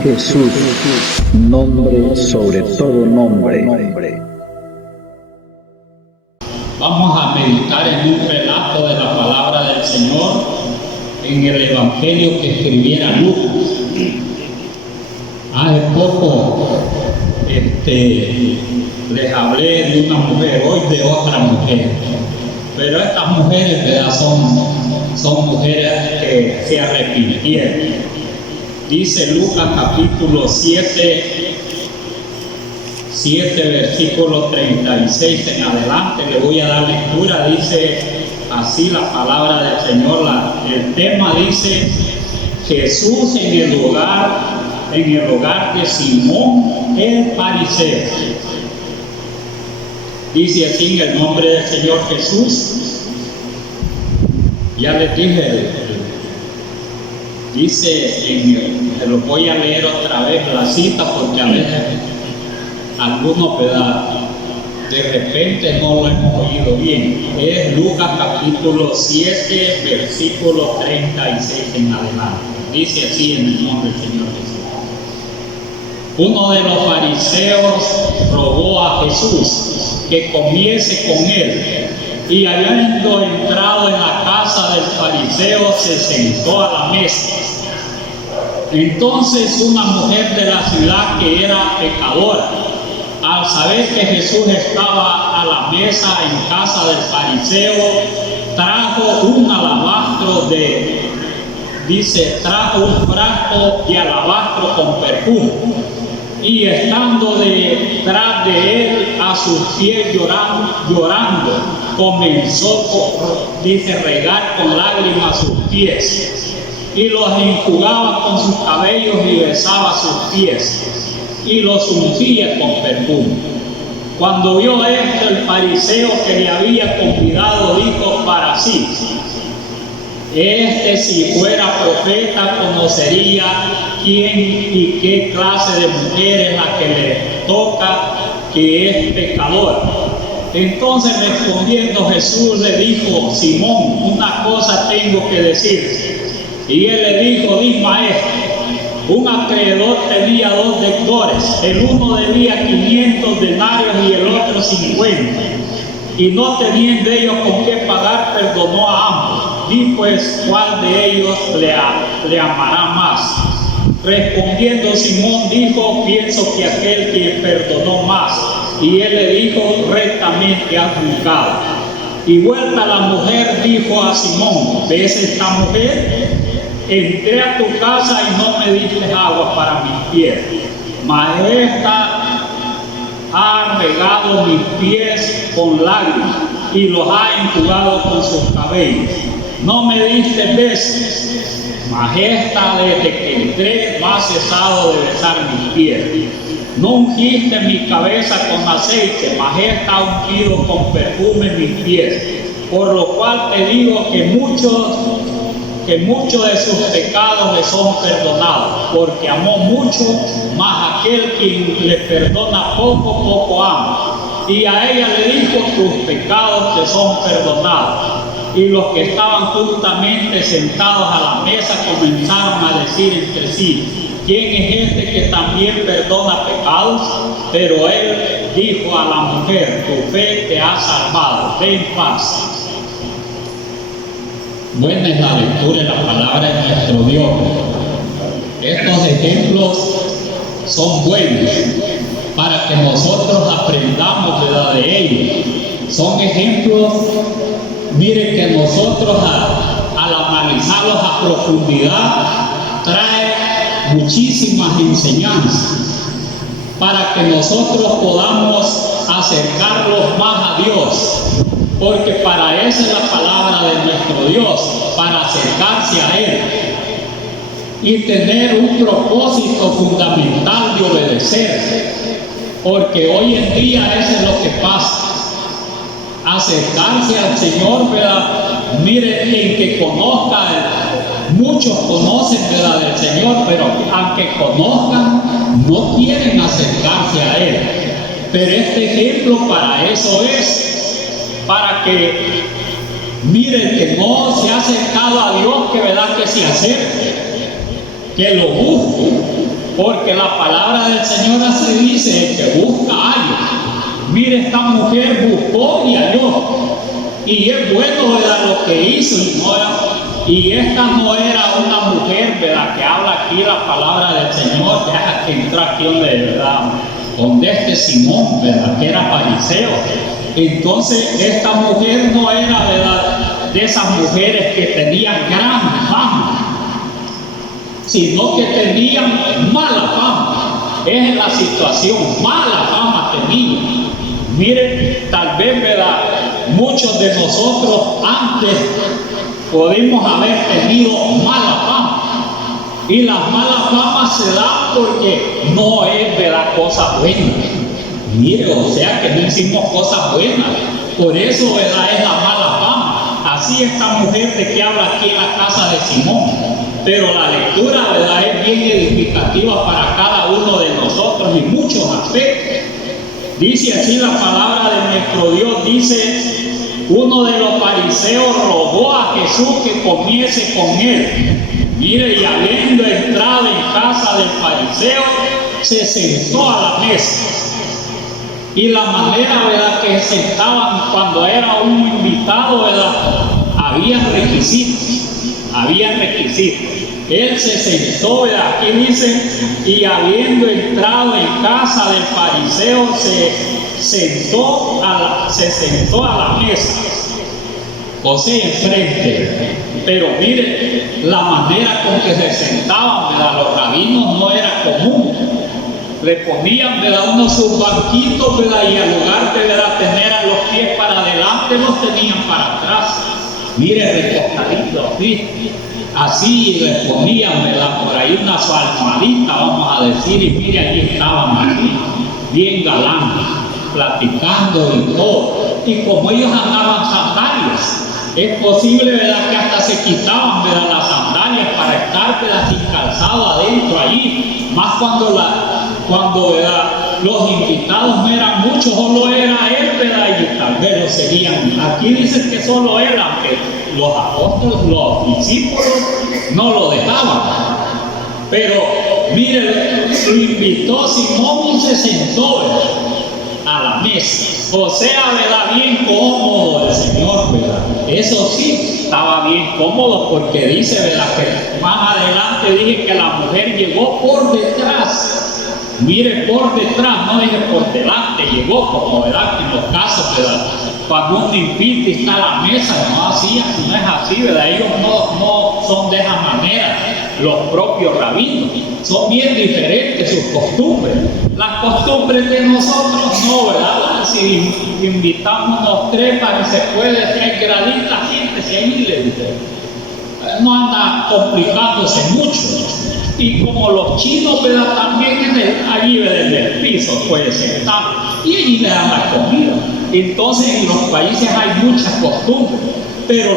Jesús, nombre sobre todo nombre. Vamos a meditar en un relato de la palabra del Señor en el Evangelio que escribiera Lucas. Hace poco les hablé de una mujer, hoy de otra mujer, pero estas mujeres, ¿verdad? son mujeres que se arrepintieron. Dice Lucas capítulo 7, versículo 36 en adelante, le voy a dar lectura. Dice así la palabra del Señor. El tema dice: Jesús en el hogar de Simón el fariseo. Dice así en el nombre del Señor Jesús. Ya les dije, dice, se lo voy a leer otra vez la cita, porque a veces algunos, ¿verdad?, de repente no lo hemos oído bien. Es Lucas capítulo 7, versículo 36 en adelante. Dice así en el nombre del Señor Jesús. Uno de los fariseos rogó a Jesús que comiese con él, y habiendo entrado en la casa del fariseo, se sentó a la mesa. Entonces una mujer de la ciudad, que era pecadora, al saber que Jesús estaba a la mesa en casa del fariseo, trajo un frasco de alabastro con perfume, y estando detrás de él a sus pies llorando, comenzó, regar con lágrimas sus pies, y los enjugaba con sus cabellos y besaba sus pies, y los ungía con perfume. Cuando vio esto, el fariseo que le había convidado dijo para sí: si fuera profeta, conocería quién y qué clase de mujer es la que le toca, que es pecadora. Entonces, respondiendo Jesús, le dijo: Simón, una cosa tengo que decirte. Y él le dijo: di, maestro. Un acreedor tenía 2 deudores, el uno debía 500 denarios y el otro 50, y no teniendo ellos con qué pagar, perdonó a ambos. Di pues, ¿cuál de ellos le amará más? Respondiendo Simón dijo: pienso que aquel que perdonó más. Y él le dijo: rectamente has juzgado. Y vuelta la mujer dijo a Simón: ¿ves esta mujer? Entré a tu casa y no me diste agua para mis pies, mas esta ha regado mis pies con lágrimas y los ha enjugado con sus cabellos. No me diste besos, mas esta, desde que entré, no ha cesado de besar mis pies. No ungiste mi cabeza con aceite, mas esta ha ungido con perfume mis pies. Por lo cual te digo que muchos de sus pecados le son perdonados, porque amó mucho, mas aquel quien le perdona poco ama. Y a ella le dijo: tus pecados te son perdonados. Y los que estaban justamente sentados a la mesa comenzaron a decir entre sí: ¿quién es este que también perdona pecados? Pero él dijo a la mujer: tu fe te ha salvado, ve en paz. Buena es la lectura y la palabra de nuestro Dios. Estos ejemplos son buenos para que nosotros aprendamos de ellos. Son ejemplos, miren, que nosotros al analizarlos a profundidad trae muchísimas enseñanzas para que nosotros podamos acercarlos más a Dios. Porque para eso es la palabra de nuestro Dios, para acercarse a Él y tener un propósito fundamental de obedecer. Porque hoy en día eso es lo que pasa. Acercarse al Señor, ¿verdad? Mire, en que conozca, muchos conocen, ¿verdad?, del Señor, pero aunque conozcan, no quieren acercarse a Él. Pero este ejemplo para eso es. Para que miren que no se ha acercado a Dios, que verdad que se acerque, que lo busque, porque la palabra del Señor así dice: el que busca halla. Mire, esta mujer buscó y halló, y es bueno, ¿verdad?, lo que hizo. Y esta no era una mujer, ¿verdad?, que habla aquí la palabra del Señor. Deja que entró aquí donde este Simón, ¿verdad?, que era fariseo. Entonces esta mujer no era, ¿verdad?, de esas mujeres que tenían gran fama, sino que tenían mala fama. Es la situación, mala fama tenía. Miren, tal vez, ¿verdad?, muchos de nosotros antes podemos haber tenido mala fama, y la mala fama se da porque no es, ¿verdad?, cosa buena. Mire, o sea que no hicimos cosas buenas, por eso, ¿verdad?, es la mala fama. Así esta mujer de que habla aquí en la casa de Simón. Pero la lectura, ¿verdad?, es bien edificativa para cada uno de nosotros en muchos aspectos. Dice así la palabra de nuestro Dios, dice: uno de los fariseos rogó a Jesús que comiese con él. Mire, y habiendo entrado en casa del fariseo, se sentó a la mesa. Y la manera, ¿verdad?, que sentaban cuando era un invitado, ¿verdad?, había requisitos. Él se sentó, ¿verdad?, aquí dice: y habiendo entrado en casa del fariseo, se sentó a la mesa, o sea, enfrente. Pero mire, la manera con que se sentaban, ¿verdad?, los rabinos no era común. Le ponían, ¿verdad?, unos sus banquitos, ¿verdad?, y al lugar de, ¿verdad?, tener a los pies para adelante, los tenían para atrás. Mire, recostaditos, así les ponían, ¿verdad?, por ahí una su almohadita, vamos a decir, y mire, allí estaban así, bien galantes, platicando y todo. Y como ellos andaban sandalias, es posible, ¿verdad?, que hasta se quitaban, ¿verdad?, las sandalias para estar, ¿verdad?, sin calzado adentro allí, más cuando ¿verdad?, los invitados no eran muchos, solo era él, ¿verdad?, y tal vez lo seguían. Aquí dicen que solo él, aunque los apóstoles, los discípulos no lo dejaban. Pero mire, lo invitó Simón y se sentó, ¿verdad?, a la mesa. O sea, ¿verdad?, bien cómodo el Señor, ¿verdad? Eso sí, estaba bien cómodo, porque dice, ¿verdad?, que más adelante dije que la mujer llegó por detrás. Mire, por detrás, no dije por delante, llegó como, ¿verdad?, en los casos, ¿verdad?, cuando un invita y está a la mesa, no es así, ¿verdad? Ellos no son de esa manera, los propios rabinos, son bien diferentes sus costumbres. Las costumbres de nosotros no, ¿verdad? Si invitamos unos tres para que se puede, si hay gradita, gente, ahí le dice, no anda complicándose mucho. Y como los chinos, ¿verdad?, también allí, ¿verdad?, en el piso puede sentar y allí le dan la comida. Entonces en los países hay muchas costumbres, pero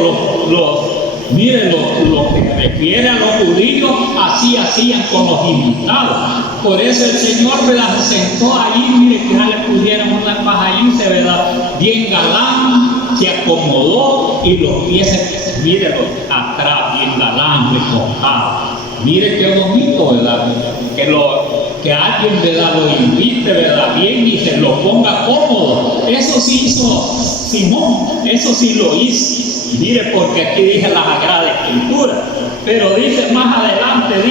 miren, lo que refiere a los judíos, así hacían con los invitados. Por eso el Señor, ¿verdad?, se sentó allí, mire, que ya le pusieron una pajalice, ¿verdad?, bien galán, se acomodó y los pies, mírenlo, atrás, bien galán, recojados. Mire qué bonito, ¿verdad?, que alguien, ¿verdad?, lo invite, ¿verdad?, bien, y se lo ponga cómodo. Eso sí hizo Simón, eso sí lo hizo. Mire, porque aquí dice la Sagrada Escritura, pero dice más adelante,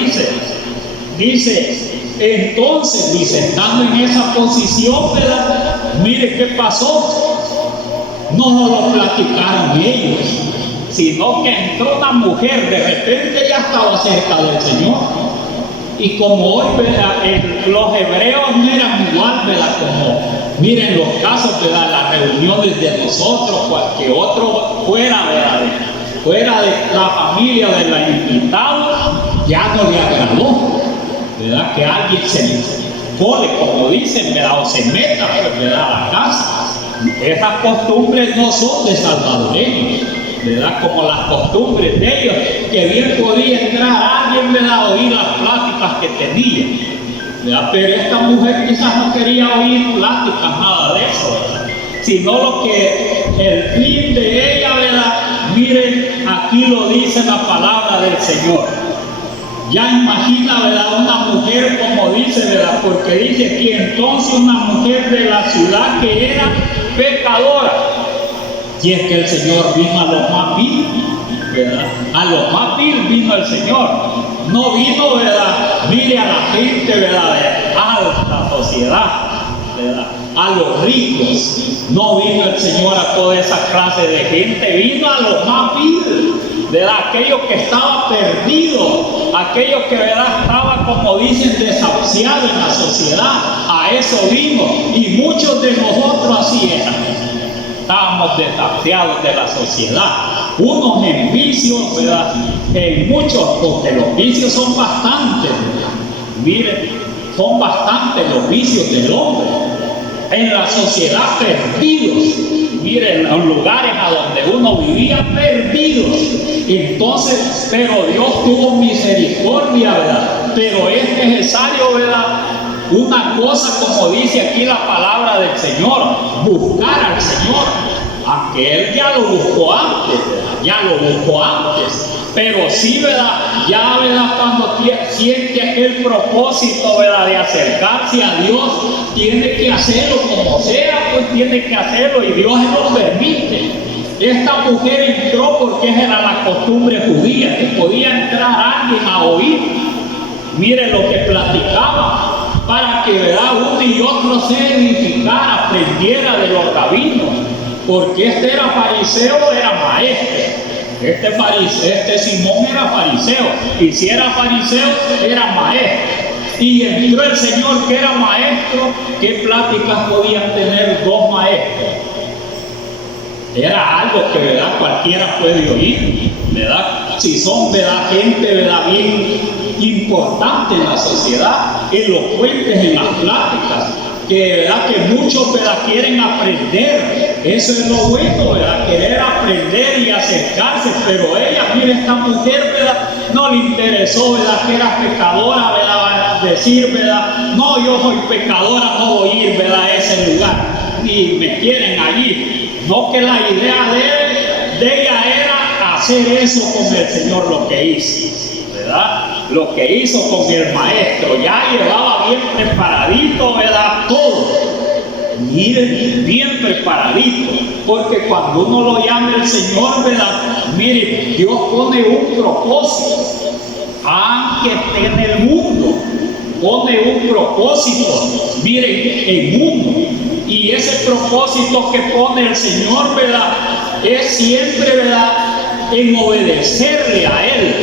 dice, entonces, dice, estando en esa posición, ¿verdad?, mire qué pasó. No lo platicaron ellos, sino que entró una mujer, de repente ya estaba cerca del Señor. Y como hoy, ¿verdad?, los hebreos no eran igual, ¿verdad?, como, miren los casos, ¿verdad?, las reuniones de nosotros, cualquier otro fuera, ¿verdad?, fuera de la familia de la invitada, ya no le agradó, ¿verdad?, que alguien se cole, como dicen, ¿verdad?, o se meta, pues, ¿verdad?, a la casa. Esas costumbres no son de salvadoreños, ¿verdad?, como las costumbres de ellos, que bien podía entrar alguien, ¿verdad?, a oír las pláticas que tenía, ¿verdad? Pero esta mujer quizás no quería oír pláticas, nada de eso, ¿verdad?, sino lo que el fin de ella, ¿verdad?, miren, aquí lo dice la palabra del Señor. Ya imagina, ¿verdad? Una mujer, como dice, ¿verdad? Porque dice que entonces una mujer de la ciudad que era pecadora. Y es que el Señor vino a los más vil, ¿verdad? A los más vil vino el Señor. No vino, ¿verdad? Mire a la gente, ¿verdad? De alta sociedad, ¿verdad? A los ricos. No vino el Señor a toda esa clase de gente. Vino a los más vil, ¿verdad? Aquellos que estaban perdidos, aquellos que, ¿verdad?, estaban, como dicen, desahuciados en la sociedad. A eso vino. Y muchos de nosotros así eran. Estábamos desahuciados de la sociedad. Unos en vicios, ¿verdad? En muchos, porque los vicios son bastantes. Miren, son bastantes los vicios del hombre. En la sociedad perdidos. Miren, los lugares a donde uno vivía perdidos. Entonces, pero Dios tuvo misericordia, ¿verdad? Pero es necesario, ¿verdad?, una cosa, como dice aquí la palabra del Señor, buscar al Señor. Aunque Él ya lo buscó antes, ¿verdad? Ya lo buscó antes. Pero sí, ¿verdad? Ya, ¿verdad?, cuando siente aquel propósito, ¿verdad?, de acercarse a Dios, tiene que hacerlo como sea, pues tiene que hacerlo y Dios lo permite. Esta mujer entró porque esa era la costumbre judía, que podía entrar alguien a oír. Mire lo que platicaba, para que, ¿verdad?, uno y otro se edificara, aprendiera de los rabinos, porque este era fariseo, era maestro. Este Simón era fariseo, y si era fariseo, era maestro. Y entró el Señor, que era maestro. ¿Qué pláticas podían tener dos maestros? Era algo que, ¿verdad?, cualquiera puede oír, ¿verdad? Si son, ¿verdad?, gente, ¿verdad?, bien importante en la sociedad, elocuentes en las pláticas, que, ¿verdad?, que muchos, ¿verdad?, quieren aprender. Eso es lo bueno, ¿verdad?, querer aprender y acercarse. Pero ella, mire, esta mujer, ¿verdad?, no le interesó, ¿verdad?, que era pecadora, ¿verdad?, decir, ¿verdad?, no, yo soy pecadora, no voy a ir, ¿verdad?, a ese lugar, ni me quieren allí. No, que la idea de ella era hacer eso con el Señor, lo que hizo, ¿verdad? Lo que hizo con el maestro. Ya llevaba bien preparadito, ¿verdad?, todo. Miren, bien preparadito. Porque cuando uno lo llama el Señor, ¿verdad?, miren, Dios pone un propósito. Aunque esté en el mundo, pone un propósito, miren, en mundo. Y ese propósito que pone el Señor, ¿verdad?, es siempre, ¿verdad?, en obedecerle a Él.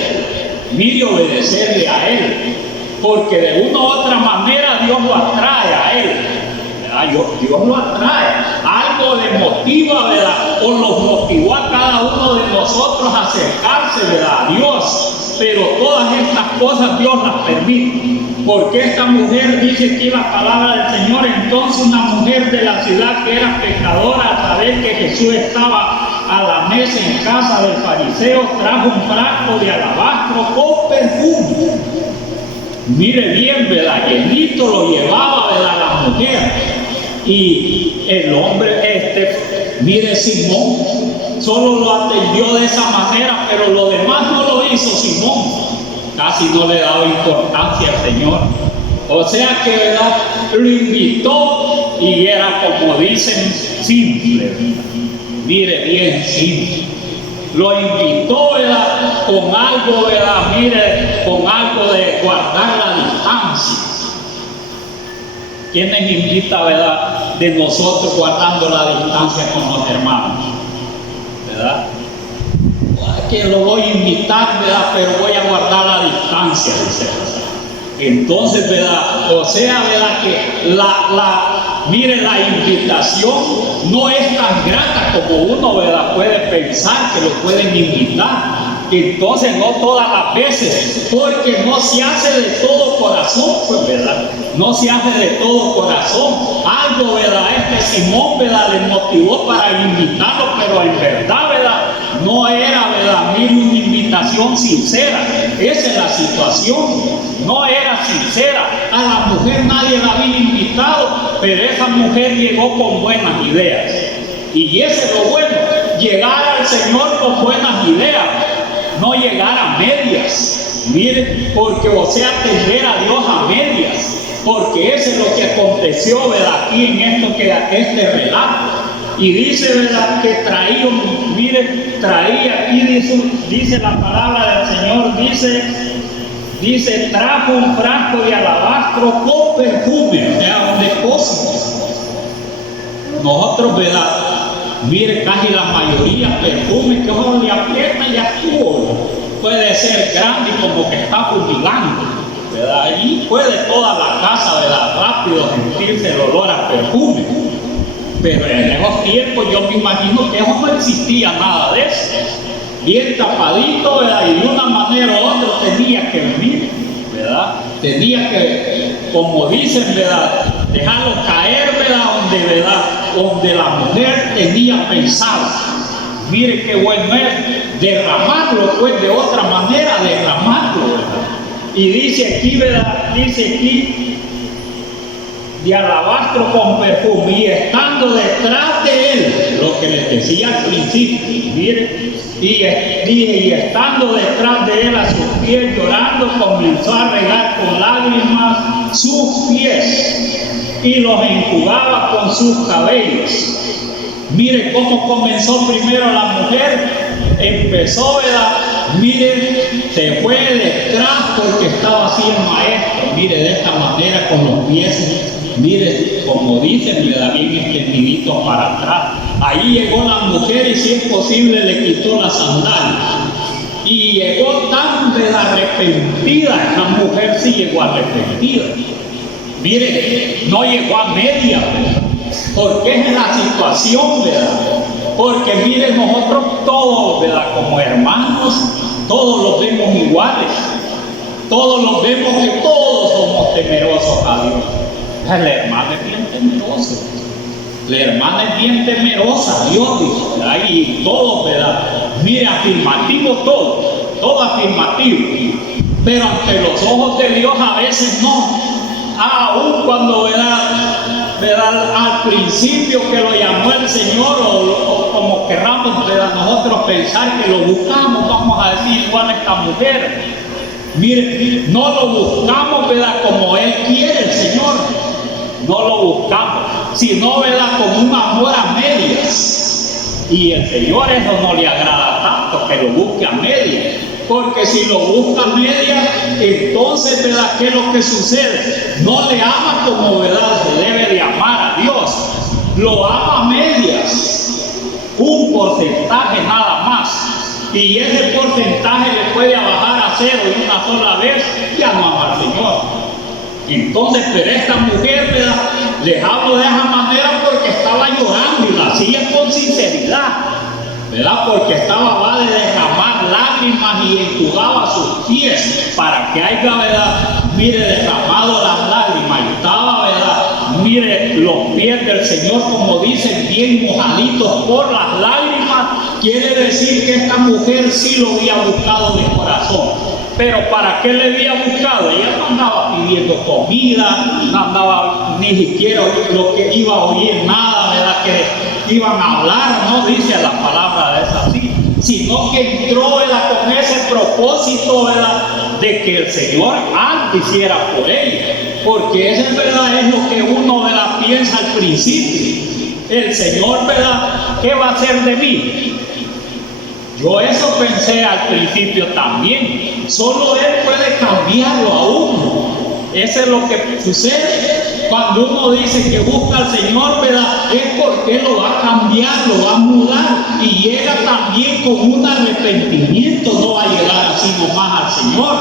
Mire, obedecerle a Él. Porque de una u otra manera Dios lo atrae a Él, ¿verdad? Dios lo atrae. Algo le motiva, ¿verdad?, o los motivó a cada uno de nosotros a acercarse, ¿verdad?, a Dios. Pero todas estas cosas Dios las permite. Porque esta mujer, dice aquí la palabra del Señor, entonces una mujer de la ciudad que era pecadora, al saber que Jesús estaba a la mesa en casa del fariseo, trajo un frasco de alabastro con perfume. Mire bien, ¿verdad?, llenito lo llevaba, ¿verdad?, la mujer. Y el hombre, mire, Simón, solo lo atendió de esa manera, pero lo demás no lo hizo Simón. Casi no le daba importancia al Señor. O sea que, ¿verdad?, lo invitó y era, como dicen, simple. Mire bien, simple. Lo invitó, ¿verdad?, con algo, ¿verdad?, mire, con algo de guardar la distancia. ¿Quiénes invita, ¿verdad?, de nosotros guardando la distancia con los hermanos? ¿Verdad? Que lo voy a invitar, ¿verdad?, pero voy a guardar la distancia, dice. Entonces, ¿verdad?, o sea, ¿verdad?, que mire, la invitación no es tan grata como uno, ¿verdad?, puede pensar que lo pueden invitar. Entonces, no todas las veces, porque no se hace de todo corazón, pues, ¿verdad? No se hace de todo corazón. Algo, ¿verdad?, Simón, ¿verdad?, le motivó para invitarlo, pero en verdad, ¿verdad?, no era, ¿verdad?, mire, una invitación sincera. Esa es la situación. No era sincera. A la mujer nadie la había invitado, pero esa mujer llegó con buenas ideas. Y eso es lo bueno, llegar al Señor con buenas ideas. No llegar a medias, Mire, porque o sea, tener a Dios a medias, porque eso es lo que aconteció, ¿verdad? Aquí en este relato. Y dice, ¿verdad? Que traía aquí, dice la palabra del Señor, dice, trajo un frasco de alabastro con perfume, o sea, un depósito. Nosotros, ¿verdad? Mire, casi la mayoría perfume que uno le aprieta y ya estuvo. Puede ser grande como que está fumigando, ¿verdad? Allí puede toda la casa, ¿verdad? Rápido sentirse el olor a perfume. Pero en esos tiempos yo me imagino que eso no existía nada de eso. Bien tapadito, ¿verdad? Y de una manera u otra tenía que venir, ¿verdad? Tenía que, como dicen, ¿verdad? Dejarlo caer, ¿verdad? Donde la mujer tenía pensado. Mire qué bueno es derramarlo, pues de otra manera derramarlo, ¿verdad? Y dice aquí, ¿verdad? Dice aquí, de alabastro con perfume, y estando detrás de él, lo que les decía al principio, mire, y estando detrás de él a sus pies llorando, comenzó a regar con lágrimas sus pies y los enjugaba con sus cabellos. Mire cómo comenzó primero la mujer, empezó, ¿verdad? Mire, se fue detrás porque estaba así el maestro, mire, de esta manera con los pies. Mire, como dicen, le da bien extendidito para atrás. Ahí llegó la mujer y si es posible le quitó la sandalia. Y llegó tan arrepentida, esa mujer sí llegó arrepentida. Mire, no llegó a media, ¿verdad? Porque es la situación, ¿verdad? Porque mire, nosotros todos, ¿verdad? Como hermanos, todos los vemos iguales. Todos los vemos que todos somos temerosos a Dios. La hermana es bien temerosa. La hermana es bien temerosa, Dios dice, ¿verdad? Y todo, ¿verdad? Mire, afirmativo todo afirmativo. Pero ante los ojos de Dios a veces no. Aún cuando, ¿verdad? Al principio que lo llamó el Señor, o como querramos, ¿verdad? Nosotros pensar que lo buscamos, vamos a decir igual a esta mujer. Mire, no lo buscamos, ¿verdad? Como Él quiere, el Señor. No lo buscamos, sino, ¿verdad? Con un amor a medias. Y el Señor eso no le agrada tanto, que lo busque a medias. Porque si lo busca a medias, entonces, ¿verdad? ¿Qué es lo que sucede? No le ama como, ¿verdad? Se debe de amar a Dios. Lo ama a medias. Un porcentaje nada más. Y ese porcentaje le puede bajar a cero de una sola vez, ya no ama al Señor. Entonces, pero esta mujer, ¿verdad? Les hablo de esa manera porque estaba llorando y lo hacía con sinceridad, ¿verdad? Porque va de derramar lágrimas y enjugaba sus pies para que haya, ¿verdad? Mire, derramado las lágrimas y estaba, ¿verdad? Mire, los pies del Señor, como dicen, bien mojaditos por las lágrimas. Quiere decir que esta mujer sí lo había buscado de corazón. Pero ¿para qué le había buscado? Ella no andaba pidiendo comida, no andaba ni siquiera lo que iba a oír nada, ¿verdad? Que iban a hablar, no dice la palabra de esa así, sino que entró, ¿verdad? Con ese propósito, ¿verdad? De que el Señor antes hiciera por ella, porque eso, ¿verdad? Es lo que uno, ¿verdad? Piensa al principio. El Señor, ¿verdad? ¿Qué va a hacer de mí? Yo eso pensé al principio también. Solo Él puede cambiarlo a uno. Eso es lo que sucede cuando uno dice que busca al Señor, ¿verdad? Es porque Él lo va a cambiar, lo va a mudar y llega también con un arrepentimiento. No va a llegar así nomás al Señor.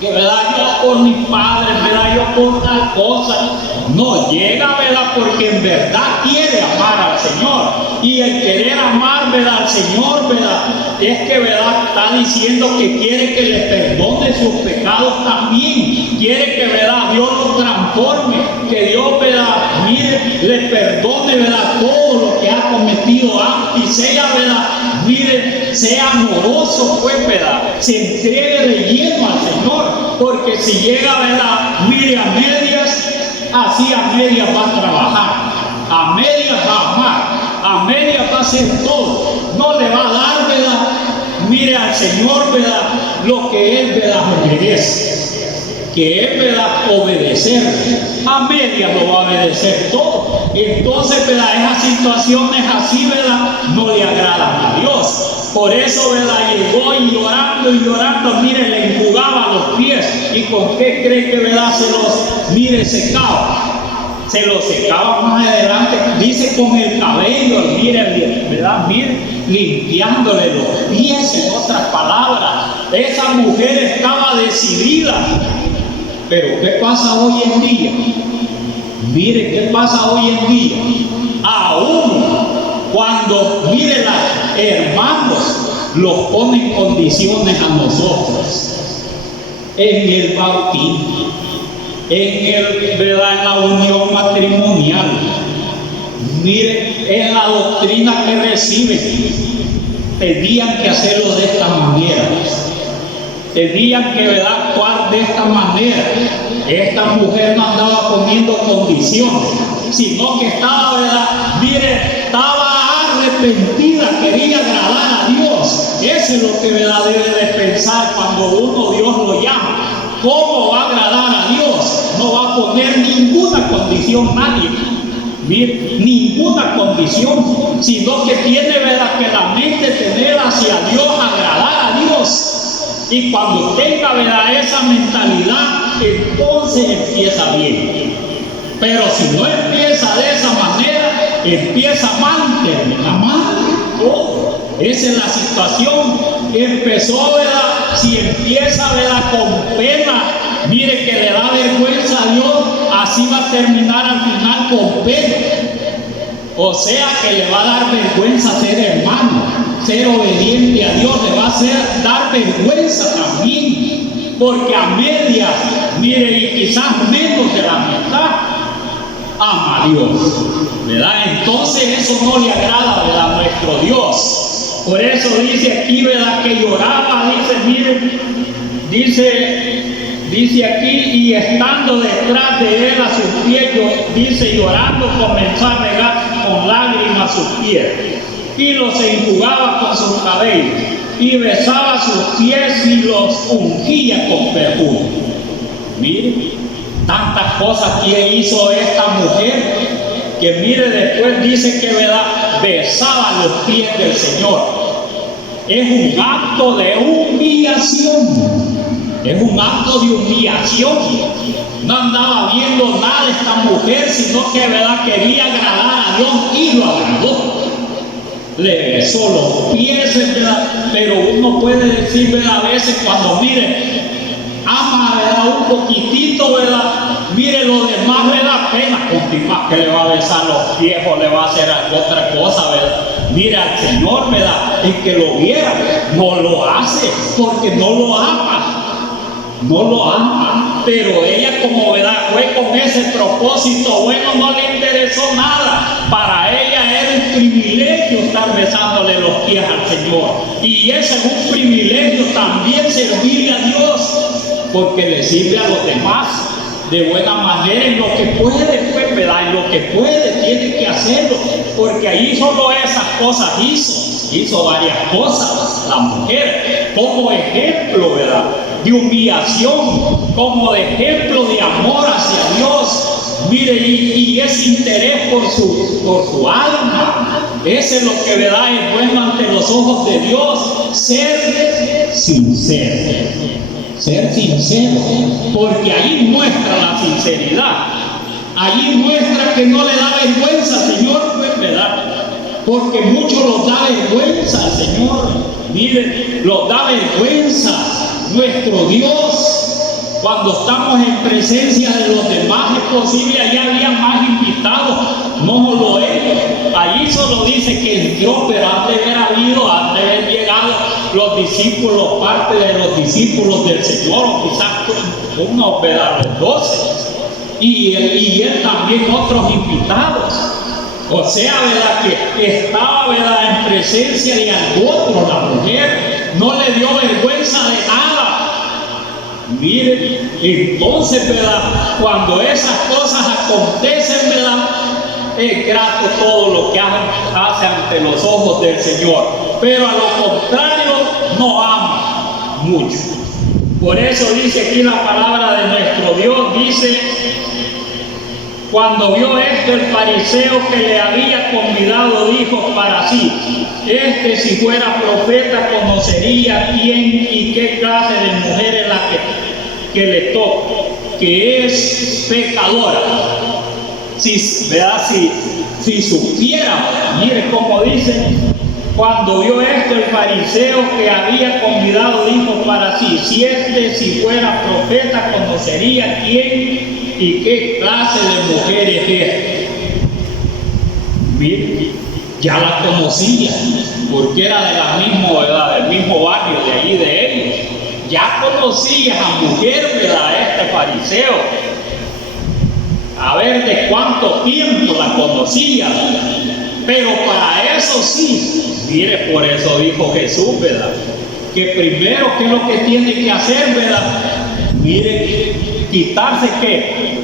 Que, ¿verdad? Yo por mis padres, ¿verdad? Yo por tal cosa. No, llega, ¿verdad? Porque en verdad quiere amar al Señor. Y el querer amar, ¿verdad? Al Señor, ¿verdad? Es que, ¿verdad? Está diciendo que quiere que le perdone sus pecados también. Quiere que, ¿verdad? Dios lo transforme. Que Dios, ¿verdad? Mire, le perdone, ¿verdad? Todo lo que ha cometido antes. Y sea, ¿verdad? Mire, sea amoroso, pues, ¿verdad? Se entregue de lleno al Señor. Porque si llega, ¿verdad? Mire, a medias, así a medias va a trabajar. A medias va a amar. A medias va a hacer todo. No le va a dar, ¿verdad? mire al Señor, ¿verdad? Lo que Él, ¿verdad?, merece. Que Él, ¿verdad?, obedecer. A medias lo va a obedecer todo. Entonces, ¿verdad?, esas situaciones así, ¿verdad?, no le agradan a Dios. Por eso, ¿verdad?, llegó y llorando, mire, le enjugaba los pies. ¿Y con qué cree que, ¿verdad?, se los, mire, secaba? Se los secaba más adelante, dice, con el cabello, mire, ¿verdad?, mire, limpiándole los pies. En otras palabras, esa mujer estaba decidida. Pero ¿qué pasa hoy en día? Mire, ¿qué pasa hoy en día? Aún cuando, mire, los hermanos los ponen condiciones a nosotros en el bautismo, ¿verdad?, en la unión matrimonial. Mire, en la doctrina que reciben, tenían que hacerlo de esta manera. Tenían que, ¿verdad?, actuar de esta manera. Esta mujer no andaba poniendo condiciones, sino que estaba, ¿verdad?, mire, estaba arrepentida, quería agradar a Dios. Eso es lo que, ¿verdad?, debe de pensar cuando uno, Dios lo llama. ¿Cómo va a agradar a Dios? No va a poner ninguna condición nadie. Mire, ninguna condición, sino que tiene, ¿verdad?, que la mente tener hacia Dios, agradar a Dios. Y cuando tenga, ¿verdad?, esa mentalidad, entonces empieza bien. Pero si no empieza de esa manera, empieza mal, termina mal. Oh, esa es la situación. Empezó, ¿verdad?, si empieza, ¿verdad?, con pena, mire, que le da vergüenza a Dios, así va a terminar al final con pena. O sea que le va a dar vergüenza ser hermano, ser obediente a Dios, le va a hacer dar vergüenza también, porque a medias, mire, y quizás menos de la mitad, ama a Dios, ¿verdad? Entonces eso no le agrada, ¿verdad?, a nuestro Dios. Por eso dice aquí, ¿verdad?, que lloraba, dice, mire, dice aquí, y estando detrás de él a sus pies, dice, llorando, comenzó a regar con lágrimas sus pies, y los enjugaba con sus cabellos, y besaba sus pies y los ungía con perfume. Mire, tantas cosas que hizo esta mujer, que mire, después dice que, ¿verdad?, besaba los pies del Señor. Es un acto de humillación. Es un acto de humillación. No andaba viendo nada esta mujer, sino que, ¿verdad?, quería agradar a Dios y lo agradó. Le besó los pies, ¿verdad? Pero uno puede decir, ¿verdad?, a veces cuando, mire, ama, ¿verdad?, un poquitito, ¿verdad?, mire, lo demás le da pena continuar, que le va a besar los pies o le va a hacer otra cosa, ¿verdad? Mire al Señor, ¿verdad?, el que lo viera, no lo hace porque no lo ama. No lo ama, pero ella, como, ¿verdad?, fue con ese propósito bueno, no le interesó nada. Para ella era un privilegio estar besándole los pies al Señor, y ese es un privilegio también, servirle a Dios, porque le sirve a los demás de buena manera en lo que puede, pues, ¿verdad?, en lo que puede, tiene que hacerlo, porque ahí solo esas cosas hizo varias cosas la mujer, como ejemplo, ¿verdad?, de humillación, como de ejemplo de amor hacia Dios. Mire, y ese interés por su alma, ese es lo que, ¿verdad?, es bueno ante los ojos de Dios. Ser sincero, porque ahí muestra la sinceridad, ahí muestra que no le da vergüenza al Señor, pues, ¿verdad?, porque muchos los da vergüenza al Señor. Mire, los da vergüenza nuestro Dios. Cuando estamos en presencia de los demás, es posible, allá había más invitados, no lo es. Allí solo dice que entró, pero antes de haber llegado los discípulos, parte de los discípulos del Señor, o quizás unos, ¿verdad?, los 12, y él también otros invitados. O sea, ¿verdad?, que estaba, ¿verdad?, en presencia de algo otro. La mujer no le dio vergüenza de nada. Mire, entonces, ¿verdad?, cuando esas cosas acontecen, ¿verdad?, es grato todo lo que hace ante los ojos del Señor. Pero a lo contrario, no ama mucho. Por eso dice aquí la palabra de nuestro Dios, dice: cuando vio esto, el fariseo que le había convidado dijo para sí: este, si fuera profeta, conocería quién y qué clase de mujer es la que le toca, que es pecadora. Si supiera, mire cómo dice: cuando vio esto, el fariseo que había convidado dijo para sí: si fuera profeta, conocería quién y qué clase de mujer es esta. Mire, ya la conocía, porque era de la misma, ¿verdad?, del mismo barrio de ahí de ellos. Ya conocía a mujer, ¿verdad?, este fariseo. A ver de cuánto tiempo la conocía. Pero para eso sí, mire, por eso dijo Jesús, ¿verdad?, que primero, ¿qué es lo que tiene que hacer, verdad? Mire, quitarse ¿qué?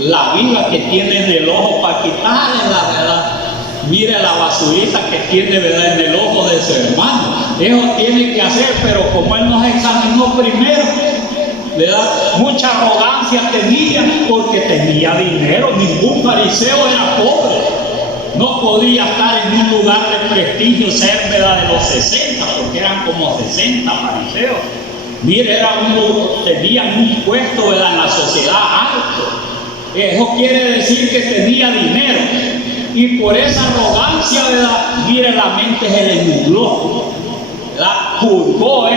La viga que tiene en el ojo, para quitarle la verdad. Mire la basurita que tiene, ¿verdad?, en el ojo de su hermano. Eso tiene que hacer, pero como él nos examinó primero, ¿verdad?, mucha arrogancia tenía, porque tenía dinero. Ningún fariseo era pobre. No podía estar en un lugar de prestigio, ser, ¿verdad?, de los 60, porque eran como 60 fariseos. Mire, tenían un puesto, ¿verdad?, en la sociedad alto. Eso quiere decir que tenía dinero. Y por esa arrogancia, ¿verdad?, mire, la mente se le nubló, ¿verdad? Juzgó a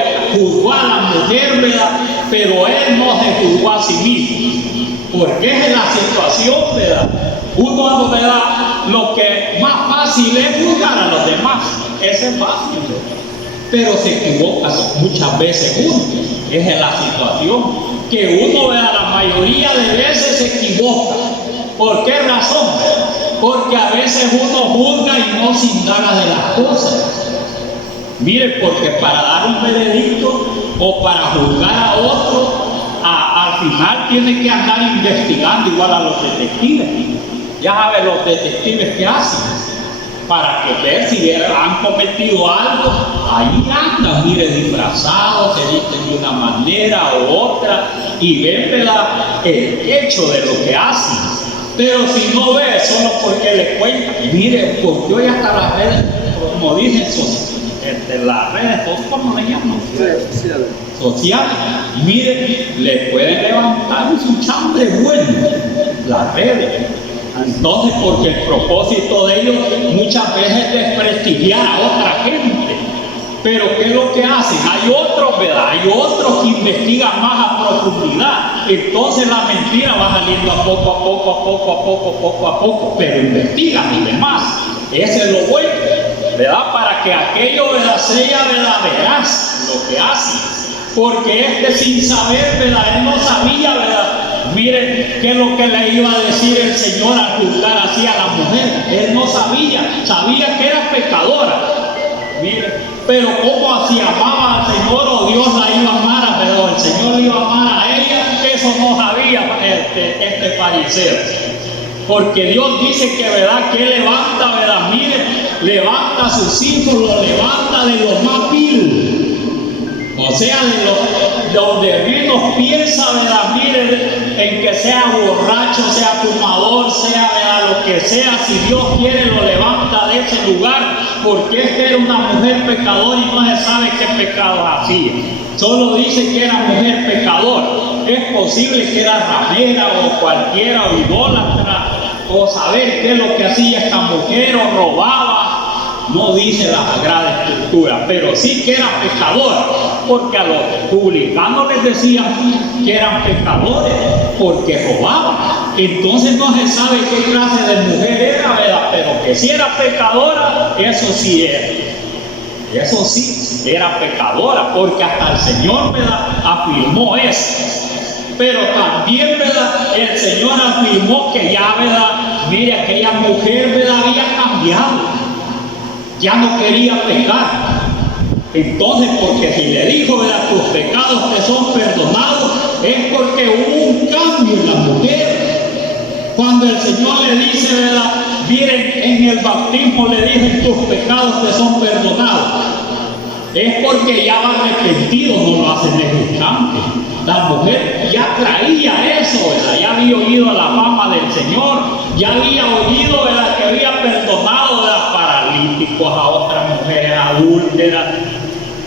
la mujer, ¿verdad?, pero él no se juzgó a sí mismo. Porque esa es la situación, ¿verdad? Uno, ¿verdad?, lo que más fácil es juzgar a los demás. Eso es fácil, ¿verdad?, pero se equivoca muchas veces uno. Esa es la situación. Que uno, ¿verdad?, la mayoría de veces se equivoca. ¿Por qué razón? Porque a veces uno juzga y no se indaga de las cosas. Mire, porque para dar un veredicto o para juzgar a otro, al final tiene que andar investigando, igual a los detectives. Ya saben los detectives qué hacen, para que ver si han cometido algo. Ahí andan, mire, disfrazados, se visten de una manera u otra y ven, ¿verdad?, el hecho de lo que hacen. Pero si no ve, solo porque le cuentan, mire, porque hoy hasta las redes, como dicen, las redes, ¿cómo le llaman? Sociales. Mire, le pueden levantar un chambre bueno, las redes. Entonces, porque el propósito de ellos muchas veces es desprestigiar a otra gente. Pero ¿qué es lo que hacen? Hay otros, ¿verdad?, hay otros que investigan más a profundidad. Entonces la mentira va saliendo a poco, pero investigan y demás. Ese es lo bueno, ¿verdad?, para que aquello, ¿verdad?, sea, ¿verdad?, veraz lo que hace. Porque sin saber, ¿verdad?, él no sabía, ¿verdad?, miren qué es lo que le iba a decir el Señor al juzgar así a la mujer. Él no sabía que era pecadora. Mire, pero como así amaba al Señor, o Dios la iba a amar, pero el Señor le iba a amar a ella, eso no sabía este fariseo. Porque Dios dice que, ¿verdad?, que levanta, ¿verdad?, mire, levanta a sus hijos, los levanta de los más vil. O sea, de donde menos piensa, ¿verdad?, mire, en que sea borracho, sea fumador, sea, ¿verdad?, lo que sea. Si Dios quiere, lo levanta de ese lugar, porque esta era una mujer pecadora y no se sabe qué pecado hacía. Solo dice que era mujer pecadora. Es posible que era ramera o cualquiera, o idólatra, o saber qué es lo que hacía esta mujer, o robaba. No dice la Sagrada Escritura, pero sí que era pecadora, porque a los publicanos les decían que eran pecadores porque robaban. Entonces no se sabe qué clase de mujer era, ¿verdad?, pero que si era pecadora, eso sí era. Eso sí, era pecadora, porque hasta el Señor, ¿verdad?, afirmó eso. Pero también, ¿verdad?, el Señor afirmó que ya, ¿verdad?, mire, aquella mujer, ¿verdad?, había cambiado. Ya no quería pecar. Entonces, porque si le dijo, ¿verdad?, tus pecados te son perdonados, es porque hubo un cambio en la mujer. Cuando el Señor le dice, ¿verdad?, miren, en el bautismo le dicen tus pecados te son perdonados. es porque ya va arrepentido, no lo hacen de instante. La mujer ya traía eso, ¿verdad? Ya había oído la fama del Señor, ya había oído, ¿verdad?, que había perdonado a los paralíticos, a otras mujeres adúlteras.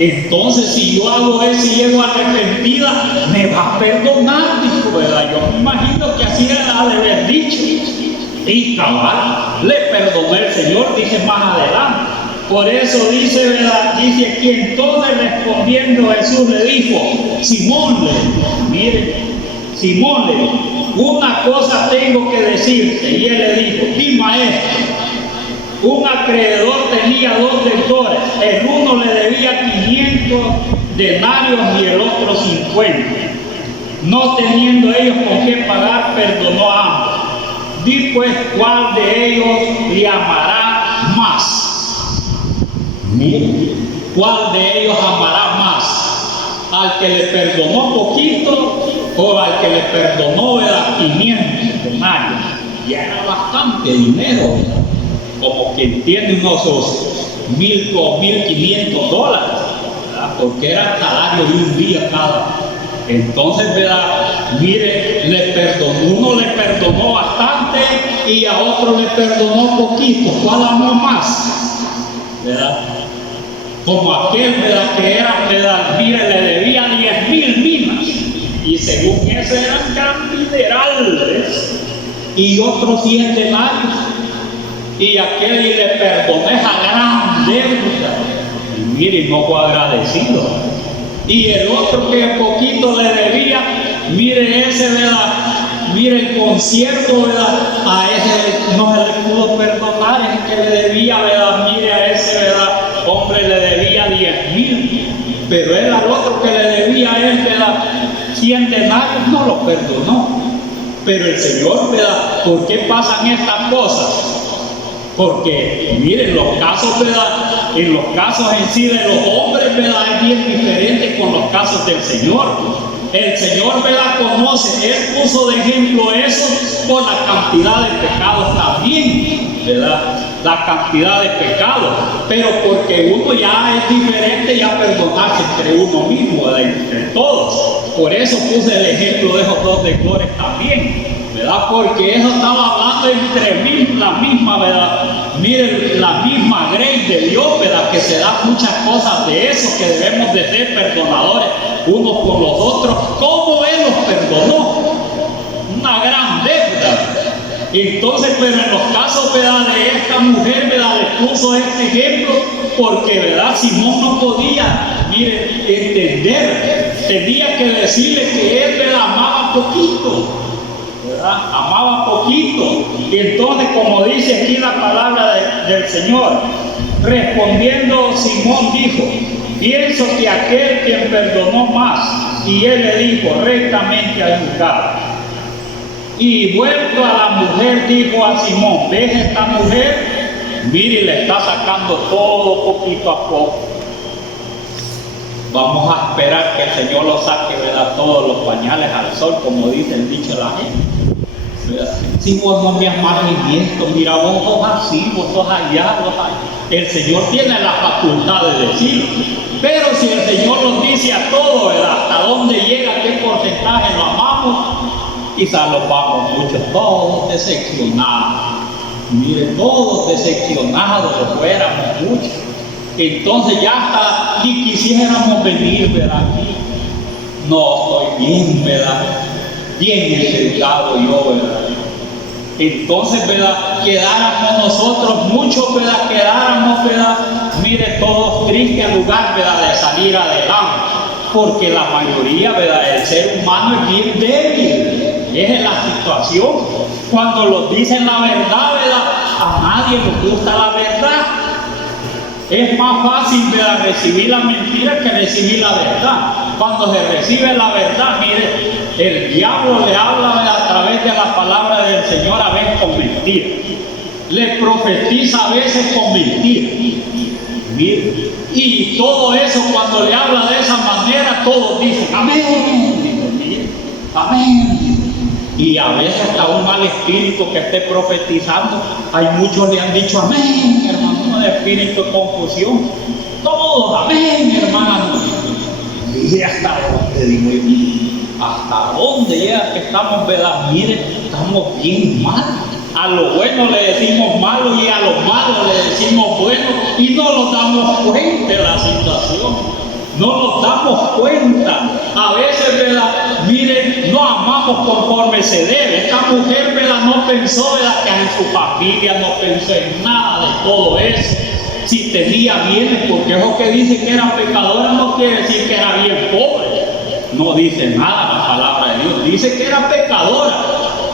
Entonces, si yo hago eso y llego arrepentida, me va a perdonar, dijo, ¿verdad? Yo me imagino que así era de haber dicho. Y cabal, le perdonó el Señor, dice más adelante. Por eso dice, ¿verdad? Dice aquí, entonces respondiendo Jesús le dijo, Simón, mire, Simón, una cosa tengo que decirte. Y él le dijo, sí, maestro. Un acreedor tenía 2 deudores, el uno le debía 500 denarios y el otro 50. No teniendo ellos con qué pagar, perdonó a ambos. Di pues, ¿cuál de ellos le amará más? ¿Cuál de ellos amará más? ¿Al que le perdonó poquito o al que le perdonó, ¿verdad?, 500 denarios? Ya era bastante dinero, como quien tiene unos $1,000 o $1,500, ¿verdad?, porque era el salario de un día cada. Entonces, ¿verdad?, mire, uno le perdonó bastante y a otro le perdonó poquito. ¿Cuál amó más? ¿Verdad? Como aquel, ¿verdad?, que era, ¿verdad?, mire, le debía 10,000 minas y según eso eran cantidades, y otros 100 denarios, y aquel le perdonó esa gran deuda y mire, no fue agradecido. Y el otro que poquito le debía, mire, ese, ¿verdad?, mire, el concierto, ¿verdad?, a ese no se le pudo perdonar, el que le debía, ¿verdad?, mire, a ese, ¿verdad?, hombre le debía 10,000, pero él al otro que le debía a él, ¿verdad?, 100 denarios, no lo perdonó. Pero el Señor, ¿verdad?, ¿por qué pasan estas cosas? Porque, miren, los casos, ¿verdad?, en los casos en sí de los hombres, ¿verdad?, es bien diferente con los casos del Señor. El Señor, ¿verdad?, conoce, Él puso de ejemplo eso por la cantidad de pecados también, ¿verdad?, la cantidad de pecados, pero porque uno ya es diferente, ya perdonarse entre uno mismo, ¿verdad?, entre todos. Por eso puse el ejemplo de esos 2 deudores también, ¿verdad?, porque eso estaba hablando entre la misma, ¿verdad?, miren, la misma gracia de Dios, ¿verdad?, que se da muchas cosas de eso, que debemos de ser perdonadores unos con los otros. ¿Cómo Él los perdonó? Una gran deuda. Entonces, pero en los casos, ¿verdad?, de esta mujer, ¿verdad?, le puso este ejemplo porque, ¿verdad?, Simón no podía, mire, entender, tenía que decirle que él, ¿verdad?, amaba poquito, ¿verdad?, amaba poquito. Y entonces, como dice aquí la palabra del Señor, respondiendo Simón dijo, pienso que aquel quien perdonó más, y él le dijo, rectamente al juzgado. Y vuelto a la mujer, dijo a Simón, ¿ves esta mujer? Mire, le está sacando todo poquito a poco. Vamos a esperar que el Señor lo saque, ¿verdad?, todos los pañales al sol, como dice el dicho de la gente, ¿verdad? Si vos no me amas en esto, mira, vos sos así, vos sos allá, vos allá. El Señor tiene la facultad de decirlo. Pero si el Señor nos dice a todos, ¿verdad?, hasta dónde llega, qué porcentaje lo amamos, quizás los vamos muchos, todos decepcionados. Mire, todos decepcionados, fuéramos muchos. Entonces ya hasta si quisiéramos venir, ¿verdad?, aquí. No, estoy bien, ¿verdad?, bien entregado yo, ¿verdad? Entonces, ¿verdad?, quedáramos nosotros, muchos, ¿verdad?, quedáramos, ¿verdad?, mire, todos tristes en lugar, ¿verdad?, de salir adelante. Porque la mayoría, ¿verdad?, el ser humano es bien débil. Esa es la situación. Cuando nos dicen la verdad, ¿verdad?, a nadie nos gusta la verdad. Es más fácil, ¿verdad?, recibir la mentira que recibir la verdad. Cuando se recibe la verdad, mire, el diablo le habla, ¿verdad?, a través de la palabra del Señor, a veces con mentira. Le profetiza a veces con mentira. Mire, y todo eso, cuando le habla de esa manera, todos dicen amén. Amén. Y a veces hasta un mal espíritu que esté profetizando, hay muchos le han dicho amén, hermano, un espíritu de confusión. Todos todos, amén, hermano. Y hasta dónde, digo yo, hasta dónde llega que estamos, ¿verdad? Mire, estamos bien mal. A lo bueno le decimos malo y a lo malo le decimos bueno y no nos damos cuenta de la situación. No nos damos cuenta. A veces, ¿verdad? Miren, no amamos conforme se debe. Esta mujer, ¿verdad? No pensó, ¿verdad? Que en su familia no pensó en nada de todo eso. Si tenía bienes, porque eso que dice que era pecadora no quiere decir que era bien pobre. No dice nada la palabra de Dios. Dice que era pecadora.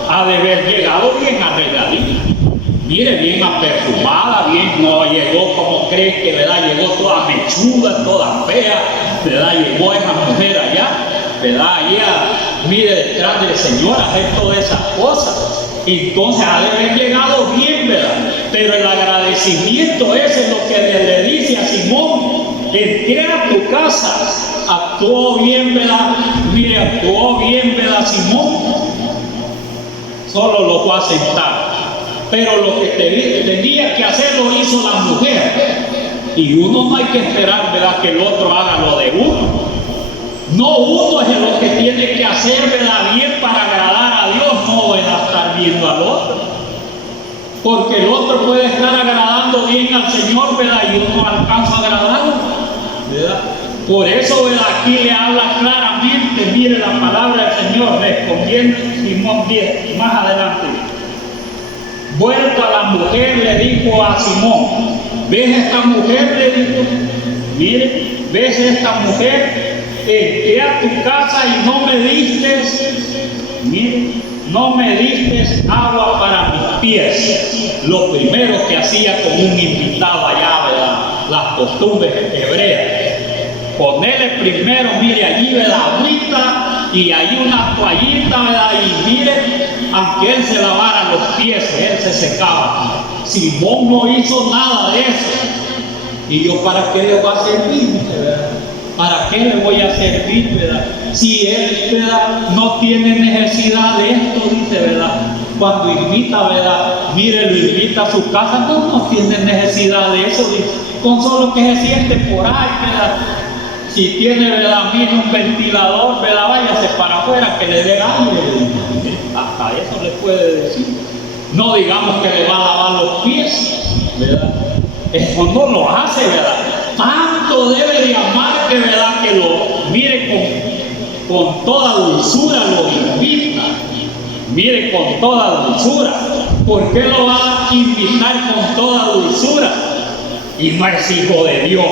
Ha de haber llegado bien arregladita. Mire, bien perfumada, bien, no llegó como creen que, ¿verdad? Llegó toda mechuda, toda fea, ¿verdad? Llegó esa mujer allá, ¿verdad? Allá, mire, detrás del Señor, hacer todas esas cosas. Entonces ha de haber llegado bien, ¿verdad? Pero el agradecimiento ese es lo que le dice a Simón: entré a tu casa, actuó bien, ¿verdad? Mire, actuó bien, ¿verdad, Simón? Solo lo fue a aceptar. Pero lo que tenía que hacer lo hizo la mujer. Y uno no hay que esperar, ¿verdad?, que el otro haga lo de uno. No, uno es lo que tiene que hacer, ¿verdad?, bien para agradar a Dios, no estar viendo al otro. Porque el otro puede estar agradando bien al Señor, ¿verdad?, y uno no alcanza a agradarlo, ¿verdad? Por eso, ¿verdad?, aquí le habla claramente, mire la palabra del Señor, respondiendo Simón 10, más adelante. Vuelta a la mujer, le dijo a Simón: ¿ves esta mujer? Le dijo, mire, ¿ves esta mujer? Entré a tu casa y no me diste, mire, no me diste agua para mis pies. Lo primero que hacía con un invitado allá, ¿verdad?, las costumbres hebreas. Ponerle primero, mire, allí, ¿verdad?, agüita y ahí una toallita, ¿verdad? Y mire, aunque él se lavara los pies, él se secaba. Simón no hizo nada de eso. Y yo, ¿para qué le voy a servir, verdad? ¿Para qué le voy a servir, verdad? Si él, ¿verdad?, no tiene necesidad de esto, dice, ¿verdad? Cuando invita, ¿verdad?, mire, lo invita a su casa, no tiene necesidad de eso, dice. Con solo que se siente por ahí, ¿verdad? Si tiene, ¿verdad?, mire, un ventilador, ¿verdad?, váyase para afuera que le dé aire. Hasta eso le puede decir. No digamos que le va a lavar los pies, ¿verdad? Eso no lo hace, ¿verdad? Tanto debe de amar que, ¿verdad?, que lo mire con toda dulzura, lo invita. Mire, con toda dulzura. ¿Por qué lo va a invitar con toda dulzura? Y no es hijo de Dios,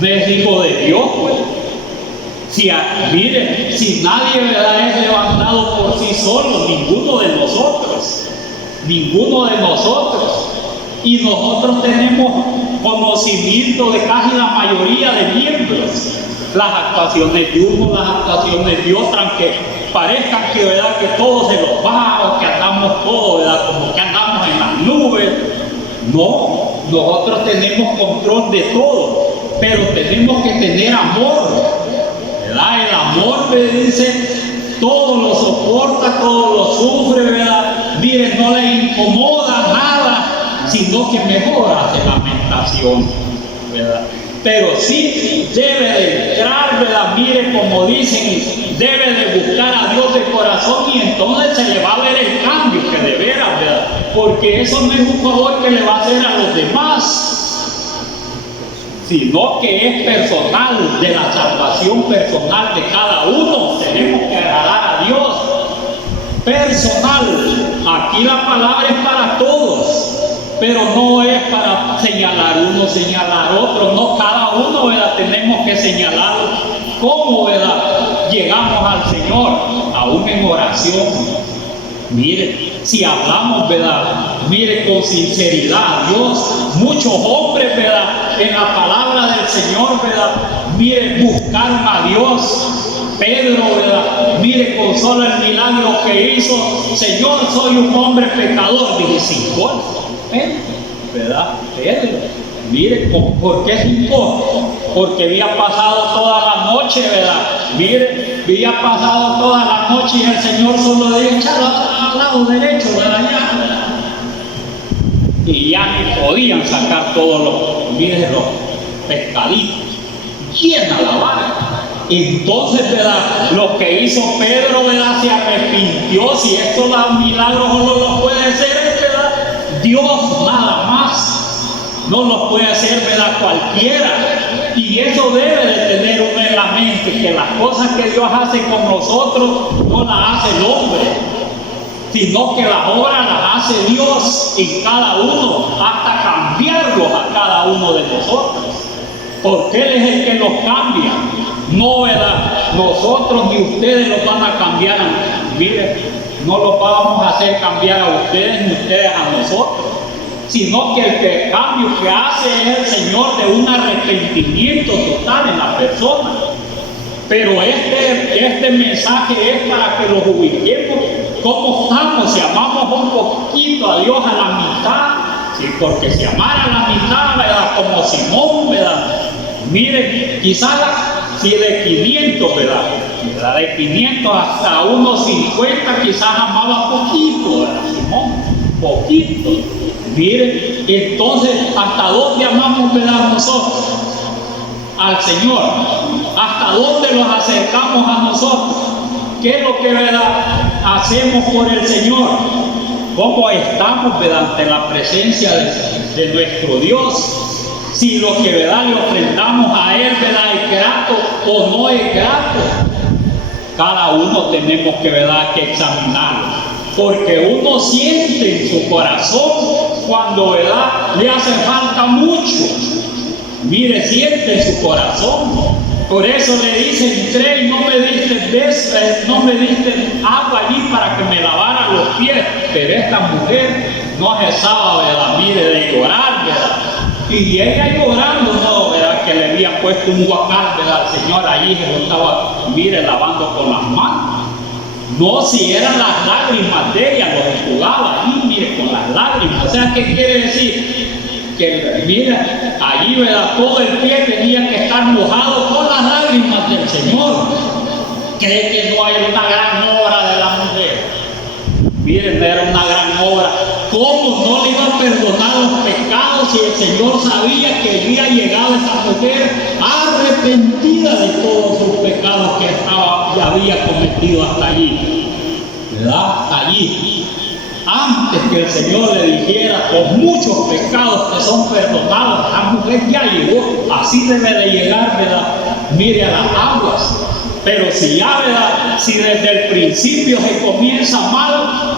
no es hijo de Dios, pues. Mire, si nadie, ¿verdad?, es levantado por sí solo, ninguno de nosotros. Y nosotros tenemos conocimiento de casi la mayoría de miembros. Las actuaciones de uno, las actuaciones de otro, aunque parezcan que, ¿verdad?, que todo se nos va, o que andamos todos, ¿verdad?, como que andamos en las nubes. No, nosotros tenemos control de todo, pero tenemos que tener amor, ¿verdad? El amor, me dice, todo lo soporta, todo lo sufre, ¿verdad? Mire, no le incomoda nada, sino que mejor hace lamentación, ¿verdad? Pero sí debe de entrar, ¿verdad? Mire, como dicen, debe de buscar a Dios de corazón, y entonces se le va a ver el cambio, que de veras, ¿verdad? Porque eso no es un favor que le va a hacer a los demás, sino que es personal, de la salvación personal de cada uno. Tenemos que agradar a Dios. Personal. Aquí la palabra es para todos, pero no es para señalar uno, señalar otro. No, cada uno, ¿verdad?, tenemos que señalar cómo, ¿verdad?, llegamos al Señor, aún en oración. Mire, si hablamos, ¿verdad?, mire, con sinceridad a Dios. Muchos hombres, ¿verdad?, en la palabra del Señor, ¿verdad?, mire, buscaron a Dios. Pedro, ¿verdad?, mire, con solo el milagro que hizo: Señor, soy un hombre pecador. Dije, sin costo, ¿verdad? Pedro, mire, ¿por qué sin costo? Porque había pasado toda la noche, ¿verdad? Mire, había pasado toda la noche y el Señor solo dijo: echalo al lado derecho, ¿verdad? Y ya ni podían sacar todos los, mírenlo. pescaditos, llena la barca. Entonces, ¿verdad? Lo que hizo Pedro, ¿verdad? Se arrepintió. Si esto da un milagro, solo lo puede hacer, ¿verdad? Dios, nada más. No lo puede hacer, ¿verdad? Cualquiera. Y eso debe de tener uno en la mente, que las cosas que Dios hace con nosotros no las hace el hombre, sino que las obras las hace Dios en cada uno, hasta cambiarlos a cada uno de nosotros. Porque Él es el que los cambia. No, ¿verdad? Nosotros ni ustedes los van a cambiar. Miren, no los vamos a hacer cambiar a ustedes ni ustedes a nosotros, sino que el cambio que hace es el Señor de un arrepentimiento total en la persona. Pero este mensaje es para que los ubiquemos cómo estamos. Si amamos un poquito a Dios a la mitad, sí, porque si amara a la mitad, ¿verdad? Como Simón, ¿verdad? Miren, quizás si de 500, ¿verdad? De 500 hasta unos 50, quizás amaba poquito, ¿verdad? Simón, poquito. Miren, entonces, ¿hasta dónde amamos, ¿verdad? Nosotros al Señor? ¿Hasta dónde nos acercamos a nosotros? ¿Qué es lo que, ¿verdad? hacemos por el Señor? ¿Cómo estamos, ¿verdad? ante la presencia de nuestro Dios? Si lo que, ¿verdad? le ofrendamos a Él, ¿verdad? es grato o no es grato. Cada uno tenemos que, ¿verdad? que examinarlo, porque uno siente en su corazón cuando, ¿verdad? le hace falta mucho. Mire, siente en su corazón. Por eso le dice: entré y no me diste agua allí para que me lavara los pies. Pero esta mujer no cesaba, ¿verdad? mire, de llorar, ¿verdad? Y ella llorando, no, ¿verdad? que le habían puesto un guacal, ¿verdad? al Señor allí, que lo estaba, mire, lavando con las manos. No, si eran las lágrimas de ella, lo enjugaba ahí, mire, con las lágrimas. O sea, ¿qué quiere decir? Que, mira, allí, ¿verdad? todo el pie tenía que estar mojado con las lágrimas del Señor. ¿Cree que no hay una gran obra de la mujer? Miren, era una gran obra. ¿Cómo no le iba a perdonar los pecados si el Señor sabía que había llegado esa mujer arrepentida de todos sus pecados que había cometido hasta allí? ¿Verdad? Allí. Antes que el Señor le dijera con muchos pecados que son perdonados, la mujer ya llegó. Así debe de llegar, ¿verdad? mire, a las aguas. Pero si ya, ¿verdad? si desde el principio se comienza mal,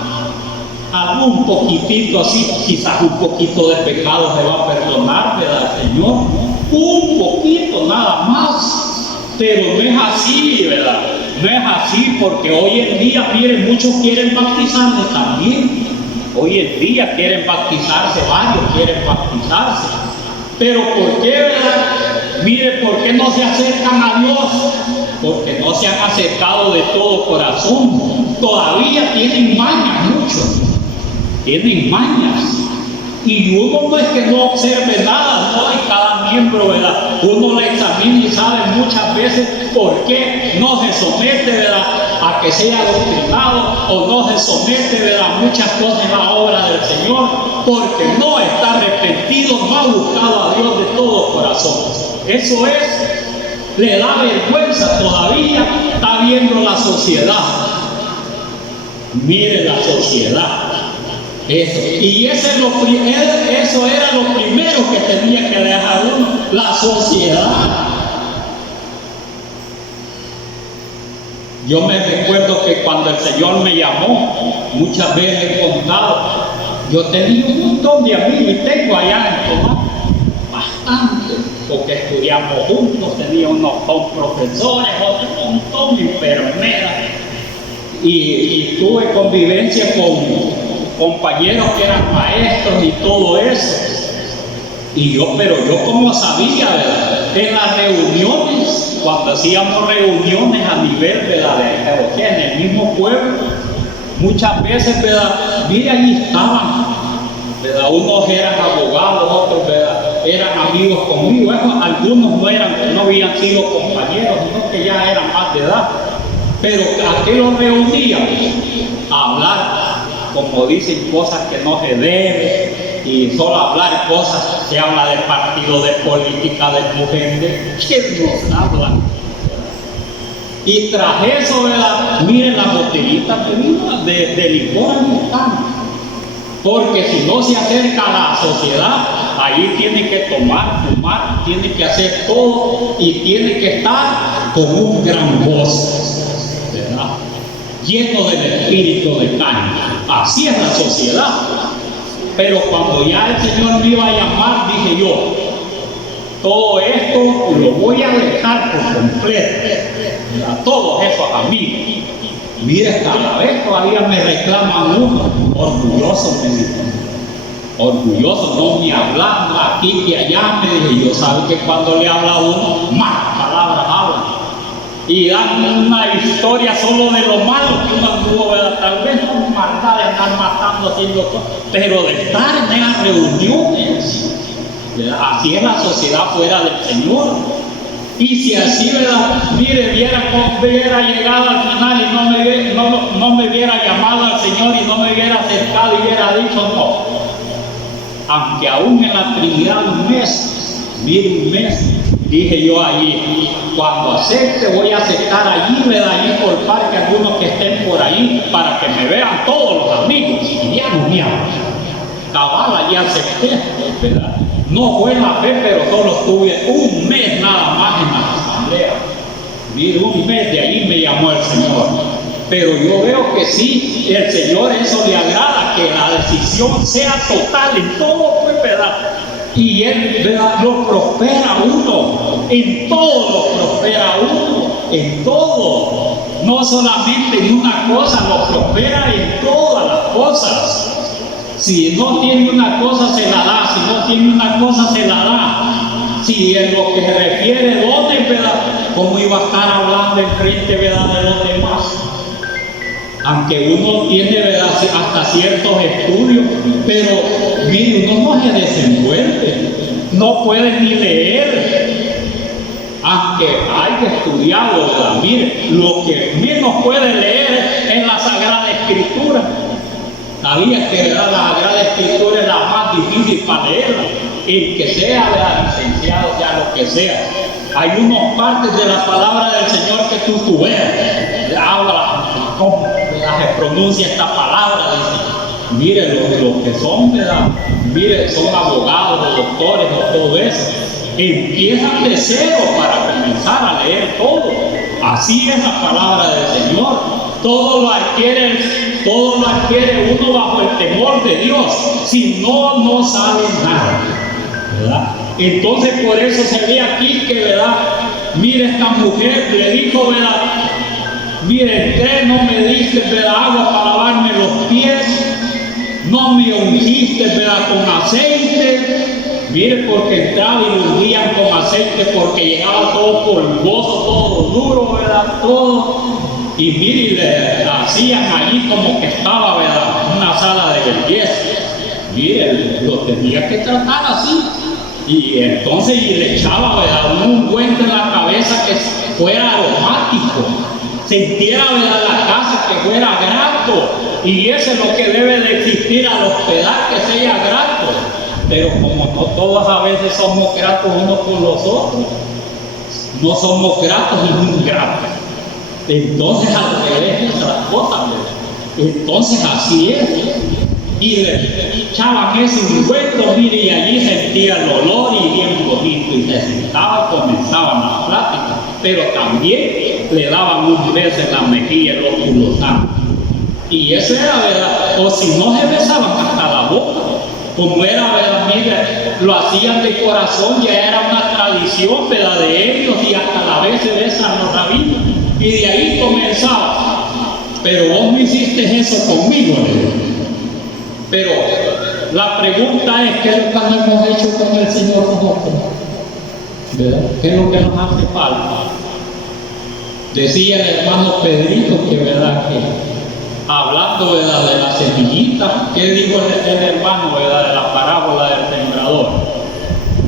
algún poquitito así, quizás un poquito de pecado se va a perdonar, ¿verdad, Señor? Un poquito nada más. Pero no es así, ¿verdad? No es así, porque hoy en día, miren, muchos quieren bautizarse también. Hoy en día quieren bautizarse, varios quieren bautizarse. Pero ¿por qué, verdad? Mire, ¿por qué no se acercan a Dios? Porque no se han acercado de todo corazón. Todavía tienen mañas muchos. Tienen mañas. Y uno no es que no observe nada, no, y cada miembro, ¿verdad? Uno le examina y sabe muchas veces por qué no se somete, ¿verdad? a que sea doctrinado, o no se somete, ¿verdad? muchas cosas en la obra del Señor, porque no está arrepentido, no ha buscado a Dios de todo corazón. Eso es, le da vergüenza todavía, está viendo la sociedad. Mire la sociedad. Eso. Y eso era lo primero que tenía que dejar uno, la sociedad. Yo me recuerdo que cuando el Señor me llamó, muchas veces he contado, yo tenía un montón de amigos y tengo allá en Tomás, bastante, porque estudiamos juntos, tenía unos profesores, otros un montón de enfermeras, y tuve convivencia con compañeros que eran maestros y todo eso. Pero yo como sabía, ¿verdad? en las reuniones, cuando hacíamos reuniones a nivel, ¿verdad? en el mismo pueblo, muchas veces, ¿verdad? mire, allí estaban, ¿verdad? unos eran abogados, otros, ¿verdad? eran amigos conmigo. Algunos no habían sido compañeros, sino que ya eran más de edad. Pero ¿a qué los reuníamos? A hablar, como dicen, cosas que no se deben, y solo hablar cosas, se habla de partido, de política, de mujer, ¿quién nos habla? Y tras eso, ¿verdad? Miren las botellitas de licor americano. Porque si no se acerca a la sociedad, ahí tiene que tomar, fumar, tiene que hacer todo y tiene que estar con un gran gozo, ¿verdad? Lleno del espíritu de carne. Así es la sociedad. Pero cuando ya el Señor me iba a llamar, dije yo, todo esto lo voy a dejar por completo. A todos esos amigos. Mire, cada vez todavía me reclaman uno, orgulloso, me dijo. Orgulloso, no me hablando aquí que allá, me dije, yo sabe que cuando le habla a uno, malas palabras habla. Y dan una historia solo de lo malo que uno anduvo, ¿verdad? Tal vez no maldad de andar matando, haciendo cosas, pero de estar en esas reuniones, ¿verdad? Así es la sociedad fuera del Señor. Y si así, ¿verdad? Mire, hubiera llegado al final y no me hubiera llamado al Señor y no me hubiera acercado y hubiera dicho no. Aunque aún en la Trinidad un mes, mire, un mes, dije yo allí, cuando acepte voy a aceptar allí, ¿verdad? Allí por el parque, algunos que estén por ahí, para que me vean todos los amigos. Y ya no me hablan. Cabal, allí acepté, ¿verdad? No fue la fe, pero solo estuve un mes nada más en la asamblea. Mire, un mes de ahí me llamó el Señor. Pero yo veo que sí, el Señor eso le agrada, que la decisión sea total en todo, pues, ¿verdad? Y Él, ¿verdad? Lo prospera uno, en todo lo prospera uno, en todo. No solamente en una cosa, lo prospera en todas las cosas. Si no tiene una cosa, se la da. Si no tiene una cosa, se la da. Si en lo que se refiere dones, ¿verdad? ¿Cómo iba a estar hablando en frente, ¿verdad?, de los demás? Aunque uno tiene, ¿verdad?, hasta ciertos estudios, pero mire, uno no se desenvuelve, no puede ni leer. Aunque haya estudiado, ¿verdad? Mire, lo que menos puede leer es la Sagrada Escritura. Sabía que, ¿verdad?, la Sagrada Escritura es la más difícil para leerla. El que sea, ¿verdad?, licenciado, sea lo que sea. Hay unas partes de la palabra del Señor que tú veas, habla, ¿cómo se pronuncia esta palabra? Dice, mire, los que son, ¿verdad?, mire, son abogados, doctores, todo eso, empiezan de cero para comenzar a leer todo. Así es la palabra del Señor. Todo lo adquiere uno bajo el temor de Dios. Si no, no sabe nada, ¿verdad? Entonces por eso se ve aquí que, ¿verdad?, mire, esta mujer le dijo, ¿verdad?, mire, entré, no me diste, ¿verdad?, agua para lavarme los pies, no me ungiste, ¿verdad?, con aceite. Mire, porque entraba y lo ungían con aceite porque llegaba todo polvoso, todo duro, ¿verdad?, todo. Y mire, le hacían allí como que estaba, ¿verdad?, una sala de belleza. Mire, lo tenía que tratar así. Y entonces le echaba, ¿verdad?, un ungüento en la cabeza que fuera aromático, sintiera, ¿verdad?, la casa que fuera grato. Y eso es lo que debe de existir al hospedar, que sea grato. Pero como no todos a veces somos gratos unos con los otros, no somos gratos y muy ingratos. Entonces al revés es otra cosa, ¿verdad? Entonces así es. Y le echaban ese ungüento, mire, y allí sentía el olor y bien bonito, y se sentaba y comenzaban las pláticas, pero también le daban un beso en la mejilla, el óculo santo. Y eso era, ¿verdad? O si no, se besaban hasta la boca, como era, ¿verdad? Mire, lo hacían de corazón, ya era una tradición, ¿verdad?, de ellos, y hasta la vez se besan los rabinos, y de ahí comenzaba. Pero vos no hiciste eso conmigo, ¿verdad? Pero la pregunta es, ¿qué es lo que no hemos hecho con el Señor nosotros? ¿Verdad? ¿Qué es lo que nos hace falta? Decía el hermano Pedrito que, ¿verdad?, que hablando, ¿verdad?, de la semillita, ¿qué dijo el hermano, ¿verdad?, de la parábola del sembrador?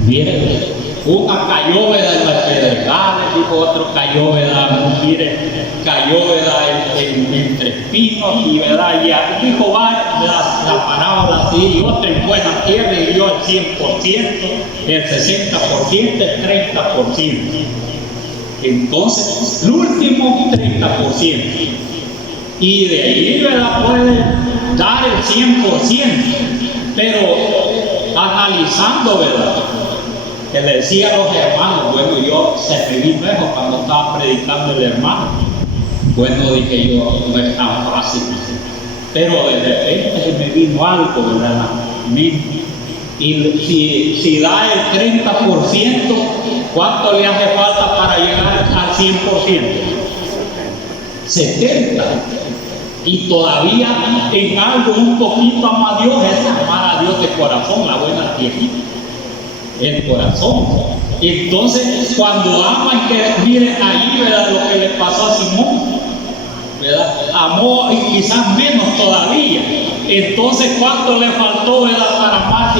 Miren, una cayó, ¿verdad?, en las pedregales, dijo otro cayó, ¿verdad?, mire, cayó, ¿verdad?, entre espinos, y, ¿verdad?, ya dijo, va la parábola así, y otra en buena tierra, y dio el 100%, el 60%, el 30%. Entonces, el último 30%. Y de ahí, ¿verdad?, puede dar el 100%, pero analizando, ¿verdad?, que le decía a los hermanos, bueno, yo se me vi lejos cuando estaba predicando el hermano. Bueno, dije yo, no es tan fácil, pero de repente se me vino algo, ¿verdad?, en la mente. Y si da el 30%, ¿cuánto le hace falta para llegar al 100%? 70%. Y todavía en algo un poquito ama a Dios, es amar a Dios de corazón, la buena tierrita, el corazón. Entonces, cuando aman, que miren ahí, ¿verdad?, lo que le pasó a Simón, ¿verdad?, amó y quizás menos todavía. Entonces, ¿cuánto le faltó, ¿verdad?, para amar?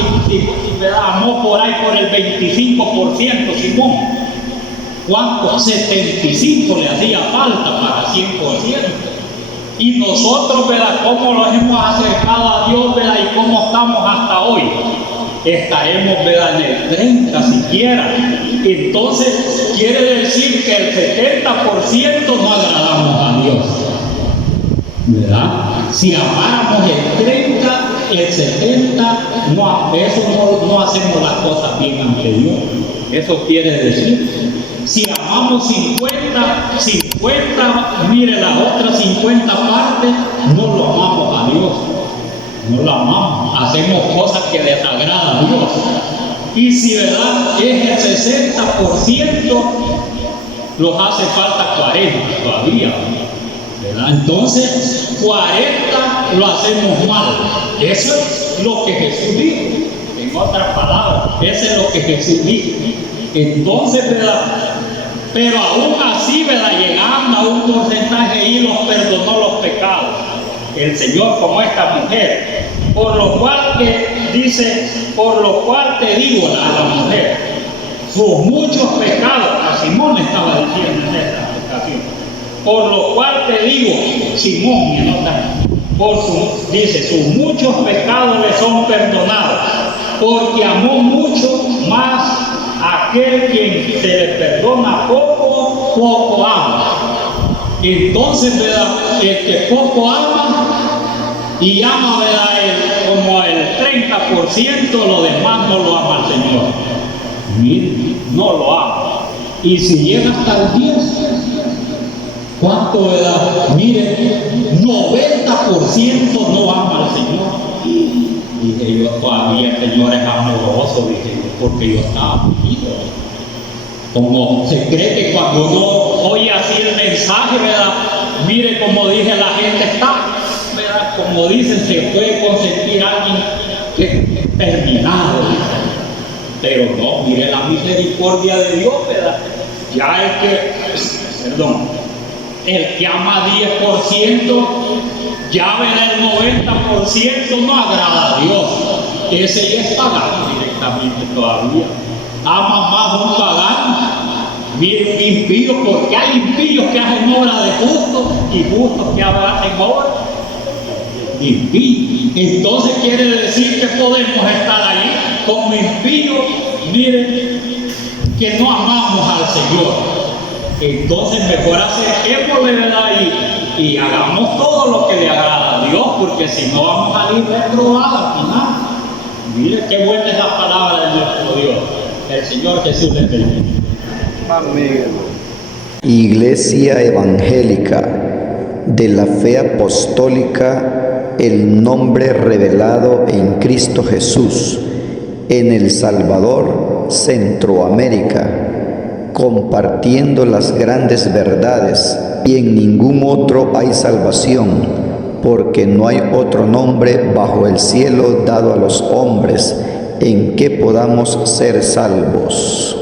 ¿Verdad?, amó por ahí por el 25% Simón. ¿Cuánto? 75 le hacía falta para 100%. Y nosotros, ¿verdad?, cómo nos hemos acercado a Dios, ¿verdad?, y cómo estamos hasta hoy. Estaremos, ¿verdad?, en el 30 siquiera. Entonces, quiere decir que el 70% no agradamos a Dios, ¿verdad? Si amáramos el 30, el 70, no hacemos las cosas bien ante Dios. Eso quiere decir, si amamos 50, mire, las otras 50 partes, no lo amamos a Dios. No lo amamos, hacemos cosas que les agrada a Dios. Y si, ¿verdad?, es el 60%, nos hace falta 40 todavía, ¿verdad? Entonces, 40 lo hacemos mal. Eso es lo que Jesús dijo. En otras palabras, eso es lo que Jesús dijo. Entonces, ¿verdad?, pero aún así, ¿verdad?, llegando a un porcentaje y los perdonó los pecados el Señor, como esta mujer, por lo cual que dice, por lo cual te digo a la mujer, sus muchos pecados, a Simón estaba diciendo en esta ocasión, por lo cual te digo, Simón, y dice, sus muchos pecados le son perdonados, porque amó mucho más aquel quien se le perdona poco ama. Entonces, ¿verdad?, el que poco ama y ama, ¿verdad?, como el 30%, lo demás no lo ama al Señor. Mire, no lo ama. Y si llega hasta el 10%, ¿cuánto, verdad? Mire, 90% no ama al Señor. Dije yo, todavía el Señor es amoroso, dije yo, porque yo estaba afligido. Como se cree que cuando uno oye así el mensaje, ¿verdad?, mire, como dije, la gente está, ¿verdad?, como dicen, se puede consentir a alguien que terminado, pero no, mire la misericordia de Dios, ¿verdad? Ya el que ama 10%, ya, ¿verdad?, el 90% no agrada a Dios. Ese ya es pagano directamente todavía. Ama más un pagano, mire, un impío, porque hay impíos que hacen obra de justos y justos que hacen obra impíos. Entonces quiere decir que podemos estar ahí como impíos, mire, que no amamos al Señor. Entonces mejor acerquémosle, ¿verdad?, y hagamos todo lo que le agrada a Dios, porque si no vamos a ir reprobados al final. Mire qué buena es la palabra de nuestro Dios. El Señor Jesús les bendiga. Amén. Iglesia Evangélica de la Fe Apostólica, el nombre revelado en Cristo Jesús, en El Salvador, Centroamérica, compartiendo las grandes verdades, y en ningún otro hay salvación, porque no hay otro nombre bajo el cielo dado a los hombres en que podamos ser salvos.